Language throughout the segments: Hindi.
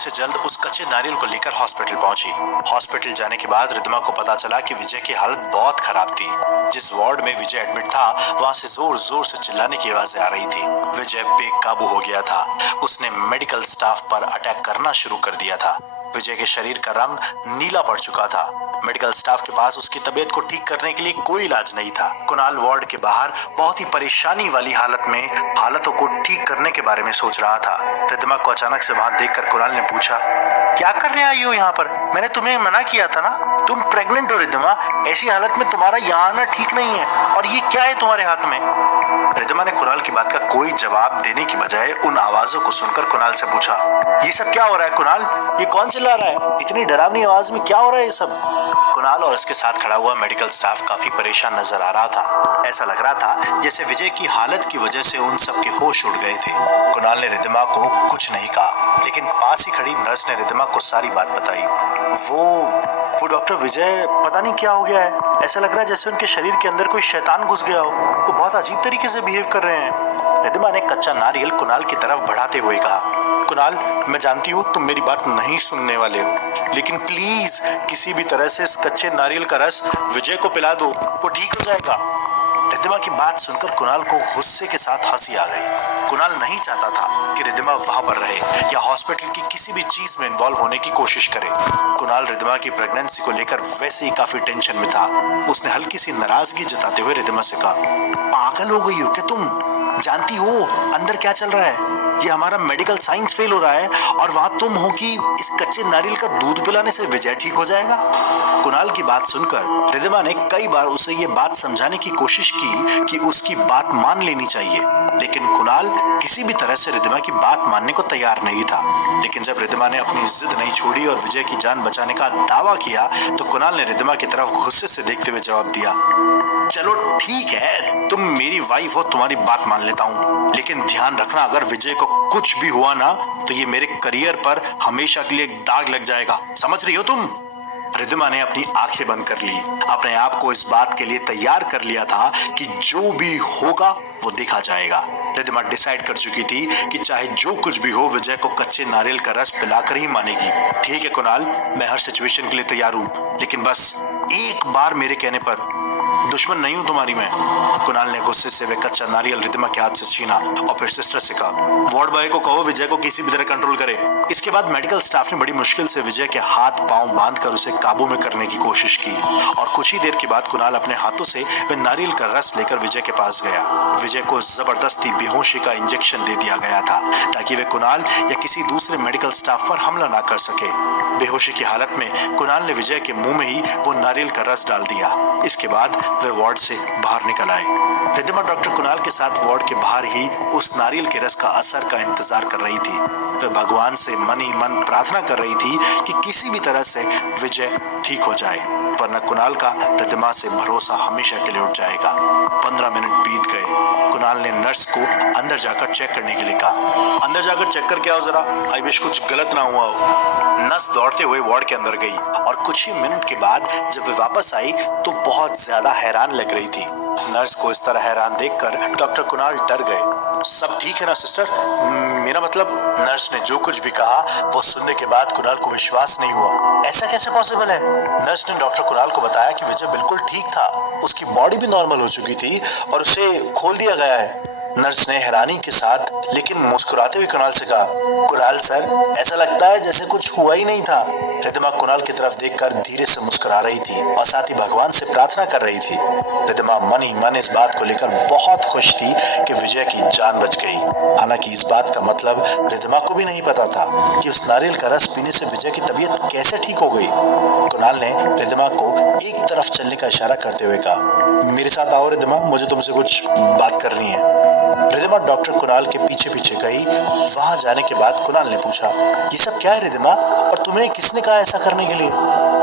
से जल्द उस कच्चे नारियल को लेकर हॉस्पिटल पहुंची। हॉस्पिटल जाने के बाद रिद्धिमा को पता चला कि विजय की हालत बहुत खराब थी। जिस वार्ड में विजय एडमिट था वहां से जोर जोर से चिल्लाने की आवाजें आ रही थी। विजय बेकाबू हो गया था। उसने मेडिकल स्टाफ पर अटैक करना शुरू कर दिया था। विजय के शरीर का रंग नीला पड़ चुका था। मेडिकल स्टाफ के पास उसकी तबीयत को ठीक करने के लिए कोई इलाज नहीं था। कुणाल वार्ड के बाहर बहुत ही परेशानी वाली हालत में हालतों को ठीक करने के बारे में सोच रहा था। रिद्धिमा को अचानक से वहां देखकर कुणाल ने पूछा, क्या करने आई हो यहाँ पर? मैंने तुम्हें मना किया था ना, तुम प्रेग्नेंट हो रिद्धिमा। ऐसी हालत में तुम्हारा यहाँ आना ठीक नहीं है। और ये क्या है तुम्हारे हाथ में? रिद्धिमा ने कुणाल की बात का कोई जवाब देने की बजाय उन आवाजों को सुनकर कुणाल से पूछा, ये सब क्या हो रहा है कुणाल? ये कौन चिल्ला रहा है? इतनी डरावनी आवाज में क्या हो रहा है ये सब? कुणाल और उसके साथ खड़ा हुआ मेडिकल स्टाफ काफी परेशान नजर आ रहा था। ऐसा लग रहा था जैसे विजय की हालत की वजह से उन सब के होश उड़ गए थे। कुणाल ने रिद्धिमा को कुछ नहीं कहा, लेकिन पास ही खड़ी नर्स ने रिद्धिमा को सारी बात बताई। वो डॉक्टर विजय, पता नहीं क्या हो गया है। ऐसा लग रहा है जैसे उनके शरीर के अंदर कोई शैतान घुस गया हो। वो बहुत अजीब तरीके से बिहेव कर रहे हैं। रिद्धिमा ने कच्चा नारियल कुणाल की तरफ बढ़ाते हुए कहा, कुणाल, मैं जानती हूँ तुम मेरी बात नहीं सुनने वाले हो, लेकिन प्लीज किसी भी तरह से इस कच्चे नारियल का रस विजय को पिला दो, वो ठीक हो जाएगा। रिद्धिमा की बात सुनकर कुणाल को गुस्से के साथ हंसी आ गई। कुणाल नहीं चाहता था कि रिद्धिमा वहां पर रहे या हॉस्पिटल की किसी भी चीज में इन्वॉल्व होने की कोशिश करे। कुणाल रिद्धिमा की प्रेगनेंसी को लेकर वैसे ही काफी टेंशन में था। उसने हल्की सी नाराजगी जताते हुए रिद्धिमा से कहा, पागल हो गई हो क्या तुम? जानती हो अंदर क्या चल रहा है? ये हमारा मेडिकल साइंस फेल हो रहा है और वहां तुम हो कि इस कच्चे नारियल का दूध पिलाने से विजय ठीक हो जाएगा। कुणाल की बात सुनकर रिद्धिमा ने कई बार उसे ये बात समझाने की कोशिश की कि उसकी बात मान लेनी चाहिए, लेकिन कुणाल किसी भी तरह से रिद्धिमा की बात मानने को तैयार नहीं था। लेकिन जब रिद्धिमा ने अपनी जिद नहीं छोड़ी और विजय की जान बचाने का दावा किया तो कुणाल ने रिद्धिमा की तरफ गुस्से से देखते हुए जवाब दिया, चलो ठीक है, तुम मेरी वाइफ हो, तुम्हारी बात मान लेता हूँ, लेकिन ध्यान रखना अगर विजय को कुछ भी हुआ ना तो ये मेरे करियर पर हमेशा के लिए एक दाग लग जाएगा। समझ रही हो तुम? रिद्धिमा ने अपनी आंखें बंद कर ली। अपने आप को इस बात के लिए तैयार कर लिया था कि जो भी होगा वो देखा जाएगा। रिद्धिमा डिसाइड कर चुकी थी कि चाहे जो कुछ भी हो विजय को कच्चे नारियल का रस पिलाकर ही मानेगी। ठीक है कुणाल, मैं हर सिचुएशन के लिए तैयार हूँ, लेकिन बस एक बार मेरे कहने पर। दुश्मन नहीं हूं तुम्हारी मैं। कुणाल ने गुस्से से वे कच्चा नारियल रिद्धिमा के हाथ से छीना और फिर सिस्टर से कहा, वार्ड बॉय को कहो विजय को किसी भी तरह कंट्रोल करे। इसके बाद मेडिकल स्टाफ ने बड़ी मुश्किल से विजय के हाथ पांव बांधकर उसे काबू में करने की कोशिश की और कुछ ही देर के बाद कुणाल अपने हाथों से वे नारियल का रस लेकर विजय के पास गया। विजय को जबरदस्ती बेहोशी का इंजेक्शन दे दिया गया था ताकि वे कुणाल या किसी दूसरे मेडिकल स्टाफ पर हमला ना कर सके। बेहोशी की हालत में कुणाल ने विजय के मुंह में ही वो नारियल का रस डाल दिया। इसके बाद वे वार्ड से बाहर निकल आए। रिद्धिमा डॉक्टर कुणाल के साथ वार्ड के बाहर ही उस नारियल के रस का असर का इंतजार कर रही थी। वे भगवान से मन ही मन प्रार्थना कर रही थी कि किसी भी तरह से विजय ठीक हो जाए, वरना कुणाल का रिद्धिमा से भरोसा हमेशा के लिए उठ जाएगा। 15 मिनट बीत गए। कुणाल ने नर्स को अंदर जाकर चेक करने के लिए कहा, अंदर जाकर चेक करके आओ जरा, आई विश कुछ गलत ना हुआ हो। नर्स दौड़ते हुए वार्ड के अंदर गई और कुछ ही मिनट के बाद जब वे वापस आई तो बहुत ज्यादा हैरान लग रही थी। नर्स को इस तरह हैरान देखकर डॉक्टर कुणाल डर गए। सब ठीक है ना सिस्टर? मेरा मतलब, नर्स ने जो कुछ भी कहा वो सुनने के बाद कुणाल को विश्वास नहीं हुआ। ऐसा कैसे पॉसिबल है? नर्स ने डॉक्टर कुणाल को बताया कि विजय बिल्कुल ठीक था, उसकी बॉडी भी नॉर्मल हो चुकी थी और उसे खोल दिया गया है। नर्स ने हैरानी के साथ लेकिन मुस्कुराते हुए कुणाल से कहा, कुणाल सर, ऐसा लगता है जैसे कुछ हुआ ही नहीं था। रिद्धिमा कुणाल की तरफ देखकर धीरे से मुस्कुरा रही थी और साथ ही भगवान से प्रार्थना कर रही थी। रिद्धिमा मन ही मन इस बात को लेकर बहुत खुश थी कि विजय की जान बच गई। हालांकि इस बात का मतलब रिद्धिमा को भी नहीं पता था कि उस नारियल का रस पीने से विजय की तबीयत कैसे ठीक हो गई। कुणाल ने रिद्धिमा को एक तरफ चलने का इशारा करते हुए कहा, मेरे साथ आओ रिद्धिमा, मुझे तुमसे कुछ बात करनी है। रिद्धिमा डॉक्टर कुणाल के पीछे पीछे गई। वहां जाने के बाद कुणाल ने पूछा, ये सब क्या है रिद्धिमा, और तुम्हें किसने कहा ऐसा करने के लिए?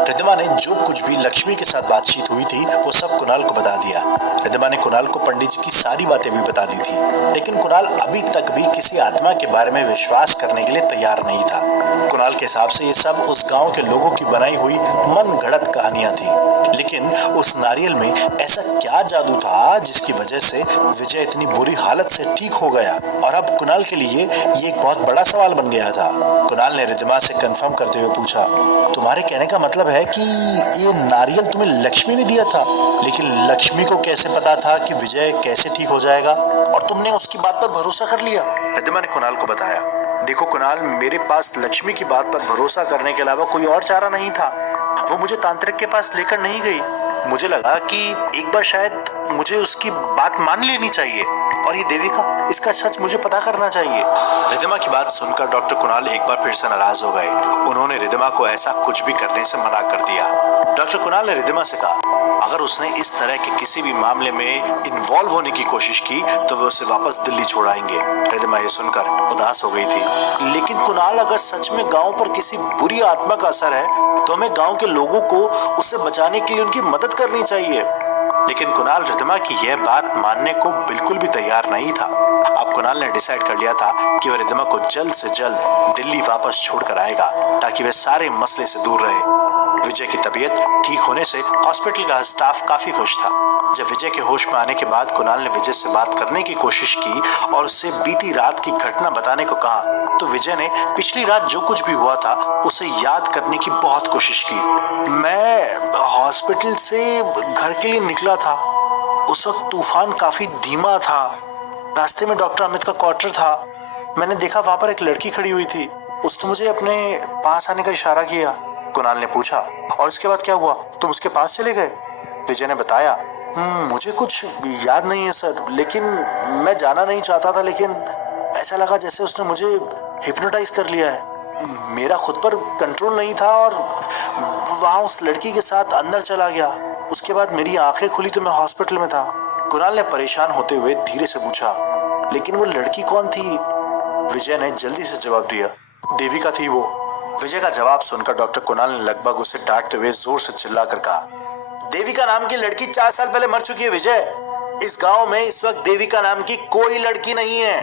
रिद्धिमा ने जो कुछ भी लक्ष्मी के साथ बातचीत हुई थी वो सब कुणाल को बता दिया। रिद्धिमा ने कुणाल को पंडित जी की सारी बातें भी बता दी थी, लेकिन कुणाल अभी तक भी किसी आत्मा के बारे में विश्वास करने के लिए तैयार नहीं था। कुणाल के हिसाब से ये सब उस गांव के लोगों की बनाई हुई मन गढ़ंत कहानियां थी, लेकिन उस नारियल में ऐसा क्या जादू था जिसकी वजह से विजय इतनी बुरी हालत से ठीक हो गया। और अब कुणाल के लिए ये एक बहुत बड़ा सवाल बन गया था। कुणाल ने रिद्धिमा से कंफर्म करते हुए पूछा, तुम्हारे कहने का मतलब है कि ये नारियल तुम्हें लक्ष्मी ने दिया था, लेकिन लक्ष्मी को कैसे पता था कि विजय कैसे ठीक हो जाएगा और तुमने उसकी बात पर भरोसा कर लिया? रिद्धिमा ने कुणाल को बताया, देखो कुणाल, मेरे पास लक्ष्मी की बात पर भरोसा करने के अलावा कोई और चारा नहीं था। वो मुझे तांत्रिक के पास लेकर नहीं गई। मुझे लगा कि एक बार शायद मुझे उसकी बात मान लेनी चाहिए और ये देविका, इसका सच मुझे पता करना चाहिए। रिद्धिमा की बात सुनकर डॉक्टर कुणाल एक बार फिर से नाराज हो गए। उन्होंने रिद्धिमा को ऐसा कुछ भी करने से मना कर दिया। डॉक्टर कुणाल ने रिद्धिमा से कहा, अगर उसने इस तरह के किसी भी मामले में इन्वॉल्व होने की कोशिश की तो वे उसे वापस दिल्ली छोड़ाएंगे। रिद्धिमा ये सुनकर उदास हो गई थी। लेकिन कुणाल, अगर सच में गांव पर किसी बुरी आत्मा का असर है तो हमें गांव के लोगों को उससे बचाने के लिए उनकी मदद करनी चाहिए। लेकिन कुणाल रिद्धिमा की यह बात मानने को बिल्कुल भी तैयार नहीं था। अब कुणाल ने डिसाइड कर लिया था कि वह रिद्धिमा को जल्द से जल्द दिल्ली वापस छोड़कर आएगा ताकि वह सारे मसले से दूर रहे। विजय की तबीयत ठीक होने से हॉस्पिटल का स्टाफ काफी खुश था। जब विजय के होश में आने के बाद कुणाल ने विजय से बात करने की कोशिश की और उससे बीती रात की घटना बताने को कहा, तो विजय ने पिछली रात जो कुछ भी हुआ था उसे याद करने की बहुत कोशिश की। मैं हॉस्पिटल से घर के लिए निकला था। उस वक्त तूफान काफी धीमा था। रास्ते में डॉक्टर अमित का क्वार्टर था। मैंने देखा वहां पर एक लड़की खड़ी हुई थी। उसने मुझे अपने पास आने का इशारा किया। कुणाल ने पूछा, और इसके बाद क्या हुआ? तुम उसके पास चले गए? विजय ने बताया, मुझे कुछ याद नहीं है सर, लेकिन मैं जाना नहीं चाहता था, लेकिन ऐसा लगा जैसे उसने मुझे हिप्नोटाइज कर लिया है। मेरा खुद पर कंट्रोल नहीं था और वहां उस लड़की के साथ अंदर चला गया। उसके बाद मेरी आंखें खुली तो मैं हॉस्पिटल में था। कुणाल ने परेशान होते हुए धीरे से पूछा, लेकिन वो लड़की कौन थी? विजय ने जल्दी से जवाब दिया, देविका थी वो। विजय का जवाब सुनकर डॉक्टर कुणाल ने लगभग उसे डांटते हुए जोर से चिल्लाकर कहा, देविका नाम की लड़की 4 साल पहले मर चुकी है विजय। इस गांव में इस वक्त देविका नाम की कोई लड़की नहीं है।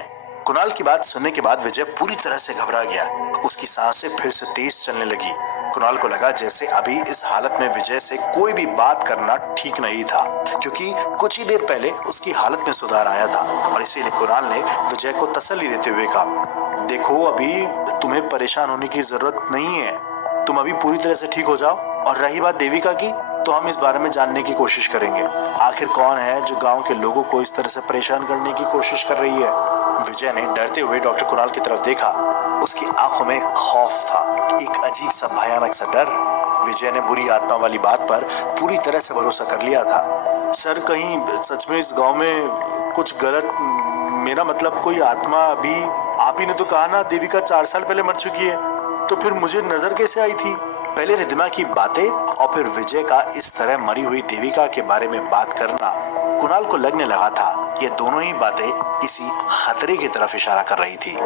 कुणाल की बात सुनने के बाद विजय पूरी तरह से घबरा गया। उसकी सांसें फिर से तेज चलने लगी। कुणाल को लगा जैसे अभी इस हालत में विजय से कोई भी बात करना ठीक नहीं था, क्योंकि कुछ ही देर पहले उसकी हालत में सुधार आया था। और इसीलिए कुणाल ने विजय को तसल्ली देते हुए कहा, देखो, अभी तुम्हें परेशान होने की जरूरत नहीं है। तुम अभी पूरी तरह से ठीक हो जाओ। और रही बात देविका की, तो हम इस बारे में जानने की कोशिश करेंगे। आखिर कौन है जो गांव के लोगों को इस तरह से परेशान करने की कोशिश कर रही है। विजय ने डरते हुए डॉक्टर कुणाल की तरफ देखा। उसकी आंखों में खौफ था, एक अजीब सा भयानक सा डर। विजय ने बुरी आत्मा वाली बात पर पूरी तरह से भरोसा कर लिया था। सर, कहीं सच में इस गांव में कुछ गलत, मेरा मतलब कोई आत्मा, अभी आप ही ने तो कहा ना देविका 4 साल पहले मर चुकी है, तो फिर मुझे नजर कैसे आई थी? पहले रिद्धिमा की बातें और फिर विजय का इस तरह मरी हुई देविका के बारे में बात करना, कुणाल को लगने लगा था ये दोनों ही बातें किसी खतरे की तरफ इशारा कर रही थी।